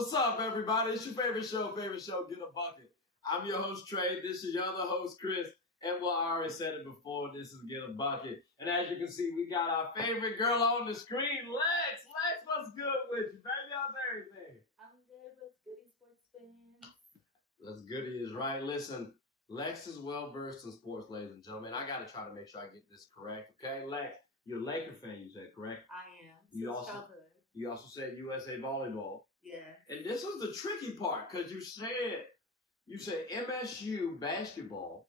What's up, everybody? It's your favorite show, Get a Bucket. I'm your host, Trey. This is your other host, Chris. And well, I already said it before, this is Get a Bucket. And as you can see, we got our favorite girl on the screen, Lex. Lex, what's good with you, baby? How's everything? I'm good. What's goody, sports fans? What's goody is right. Listen, Lex is well-versed in sports, ladies and gentlemen. I got to try to make sure I get this correct, okay? Lex, you're a Laker fan, you said, correct? I am. You also said USA Volleyball. Yeah. And this is the tricky part, because you said MSU basketball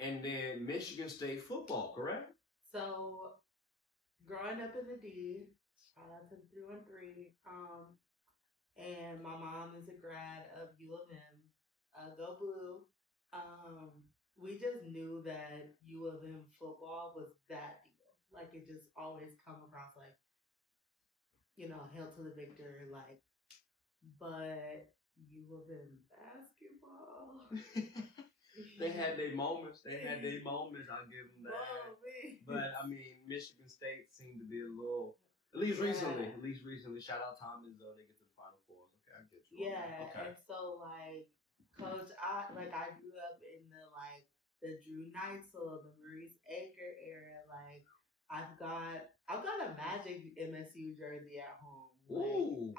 and then Michigan State football, correct? So, growing up in the D, shout out to the 313, and my mom is a grad of U of M, go Blue. We just knew that U of M football was that deal. Like, it just always come across like, you know, hail to the victor, like, but U of M basketball. They had their moments. I'll give them that. Oh, but, I mean, Michigan State seemed to be a little, at least recently. Shout out Tom Izzo. They get to the Final Fours. Okay, I get you. Yeah, okay. And so, like, Coach, I grew up in the Drew Neitzel, the Maurice Aker era. Like, I've got a Magic MSU jersey at home. Ooh.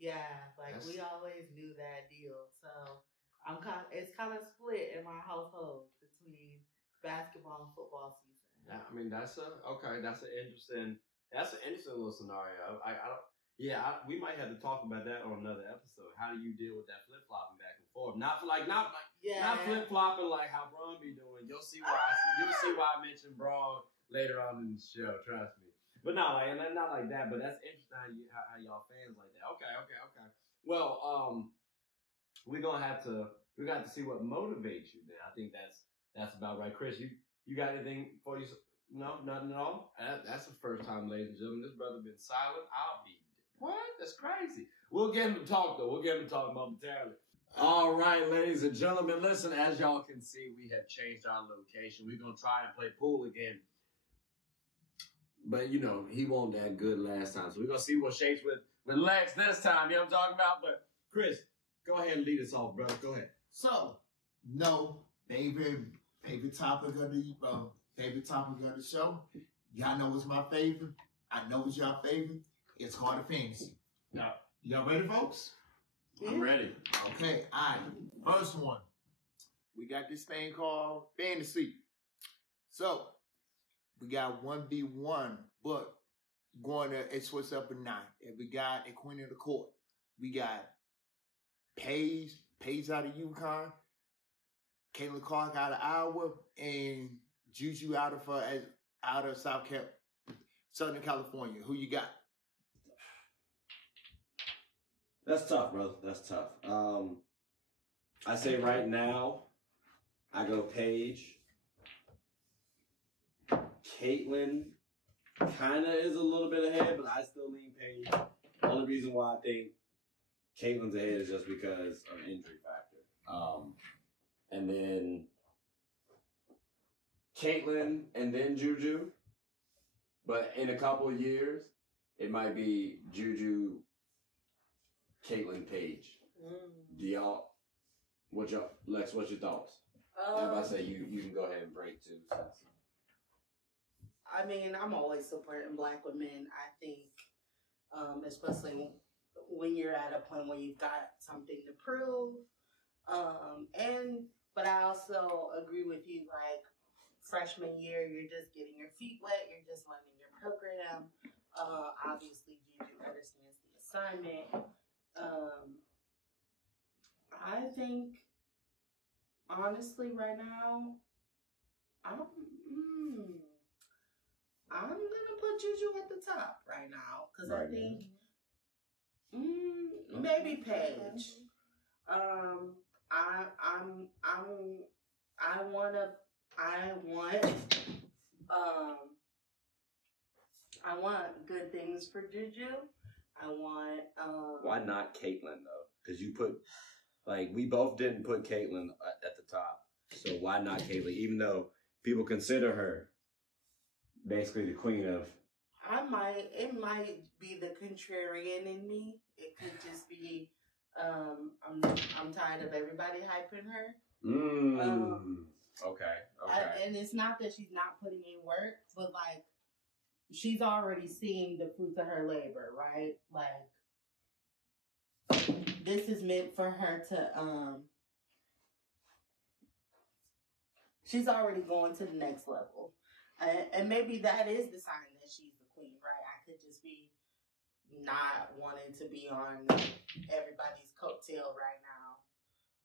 We always knew that deal. So it's kind of split in my household between basketball and football season. Yeah, I mean that's an interesting little scenario. We might have to talk about that on another episode. How do you deal with that flip flopping back and forth? Not flip flopping like how Braun be doing. You'll see why I mentioned Braun later on in the show. Trust me. But not like that. But that's interesting how y'all fans like that. Okay. Well, we're gonna have to see what motivates you. Then I think that's about right. Chris, you got anything for you? No, nothing at all. That's the first time, ladies and gentlemen. This brother been silent. What? That's crazy. We'll get him to talk though. We'll get him to talk momentarily. All right, ladies and gentlemen. Listen, as y'all can see, we have changed our location. We're gonna try and play pool again. But, you know, he wasn't that good last time. So we're going to see what shapes with Lex this time. You know what I'm talking about? But, Chris, go ahead and lead us off, brother. Go ahead. So, favorite topic of the show. Y'all know what's my favorite. I know it's y'all favorite. It's Carter Fantasy. No. Y'all ready, folks? I'm ready. Okay, all right. First one. We got this thing called Fantasy. So, we got 1v1, but it switched up a 9. And we got a Queen of the Court. We got Paige out of UConn, Caitlin Clark out of Iowa, and Juju out of Southern California. Who you got? That's tough, brother. That's tough. I say right now, I go Paige. Caitlin kind of is a little bit ahead, but I still lean Paige. The only reason why I think Caitlin's ahead is just because of injury factor. And then Caitlin and then Juju. But in a couple of years, it might be Juju, Caitlin, Paige. Lex, what's your thoughts? If I say you can go ahead and break too. I mean, I'm always supporting Black women. I think, especially when you're at a point where you've got something to prove. But I also agree with you, like, freshman year, you're just getting your feet wet. You're just learning your program. Obviously, Juju understands the assignment. I think, honestly, right now, I'm gonna put Juju at the top right now because I think maybe Paige. I want good things for Juju. I want. Why not Caitlin though? Because we both didn't put Caitlin at the top. So why not Caitlin? Even though people consider her basically the queen of It might be the contrarian in me. It could just be, I'm tired of everybody hyping her. Okay. And it's not that she's not putting in work, but like, she's already seeing the fruits of her labor, right? Like, this is meant for her to, she's already going to the next level. And maybe that is the sign that she's the queen, right? I could just be not wanting to be on everybody's coattail right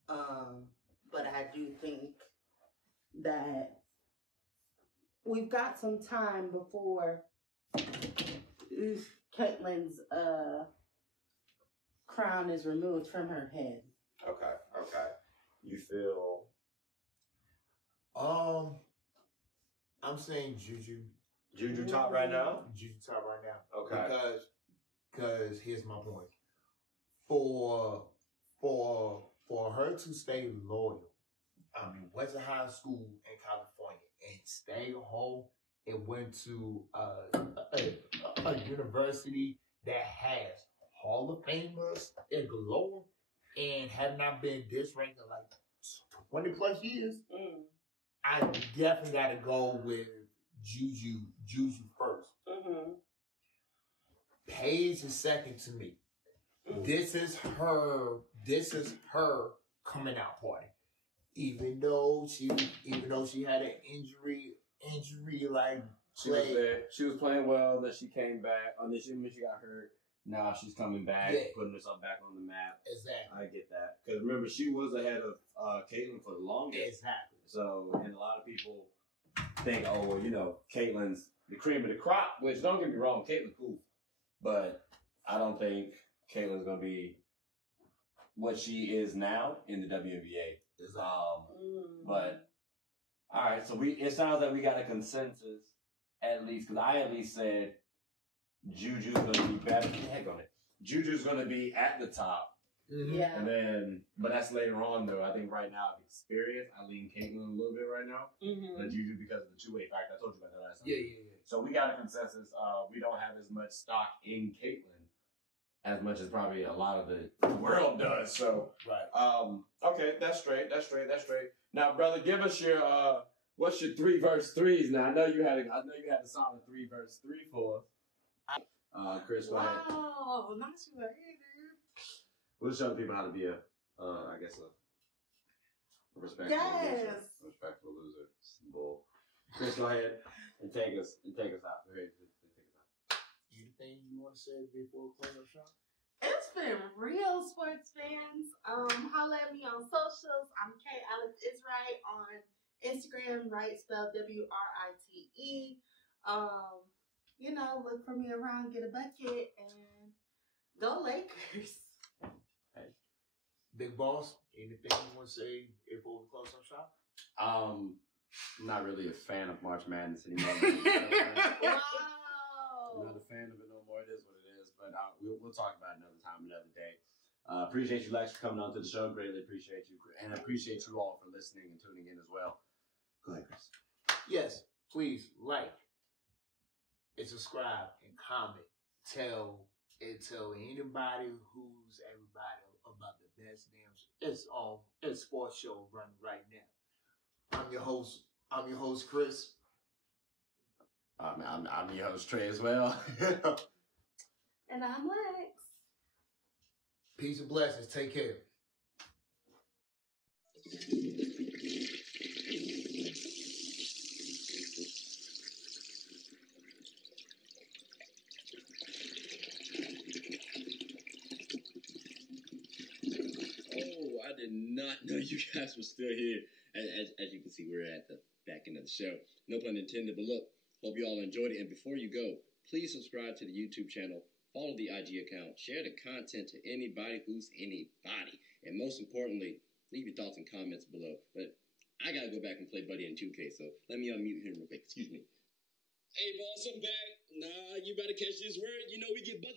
now. But I do think that we've got some time before Caitlyn's crown is removed from her head. Okay. You feel? I'm saying Juju. Juju top right now? Juju top right now. Okay. Because here's my point. For her to stay loyal, I mean, went to high school in California and stayed home and went to a university that has Hall of Famers and galore and have not been disranked in like 20 plus years. I definitely got to go with Juju first. Paige is second to me. This is her coming out party. Even though she had an injury like she was there. She was playing well. Then she came back. When she got hurt. Now she's coming back, putting herself back on the map. Exactly. I get that. Because remember, she was ahead of Caitlyn for the longest. Exactly. So, and a lot of people think, oh, well, Caitlyn's the cream of the crop. Which, don't get me wrong, Caitlyn's cool. But I don't think Caitlyn's going to be what she is now in the WNBA. But, all right, so it sounds like we got a consensus, at least, because I at least said Juju's going to be better. Heck on it. Juju's going to be at the top. Yeah. And then, but that's later on, though. I think right now, experience, I lean Caitlyn a little bit right now. But Juju because of the two-way factor. I told you about that last time. Yeah. So we got a consensus. We don't have as much stock in Caitlyn as much as probably a lot of the world does. So, right. Okay, that's straight. Now, brother, give us your what's your 3 verse 3s now? I know you had a song of 3 verse 3 for us. Chris, go ahead. Wow, not you a hater. We'll show people how to be a respectful loser. Respectful loser. Bull. Chris, go ahead and take us out. Anything you want to say before we close our show? It's been real, sports fans. Holla at me on socials. I'm K Alex Is Right on Instagram, right spelled WRITE. Look for me around, get a bucket, and go Lakers. Hey. Big Boss, anything you want to say before we close our shop? I'm not really a fan of March Madness anymore. Wow. I'm not a fan of it no more. It is what it is. But we'll talk about it another time, another day. Appreciate you, Lex, for coming on to the show. Greatly appreciate you. And appreciate you all for listening and tuning in as well. Go ahead, Chris. Yes, please like and subscribe and comment. Tell anybody who's everybody about the best damn. It's sports show running right now. I'm your host, Chris. I'm your host, Trey, as well. And I'm Lex. Peace and blessings. Take care. I did not know you guys were still here. As you can see, we're at the back end of the show. No pun intended, but look, hope you all enjoyed it. And before you go, please subscribe to the YouTube channel, follow the IG account, share the content to anybody who's anybody. And most importantly, leave your thoughts and comments below. But I got to go back and play Buddy in 2K, so let me unmute him real quick. Excuse me. Hey, boss, I'm back. Nah, you better catch this word. You know we get buckets.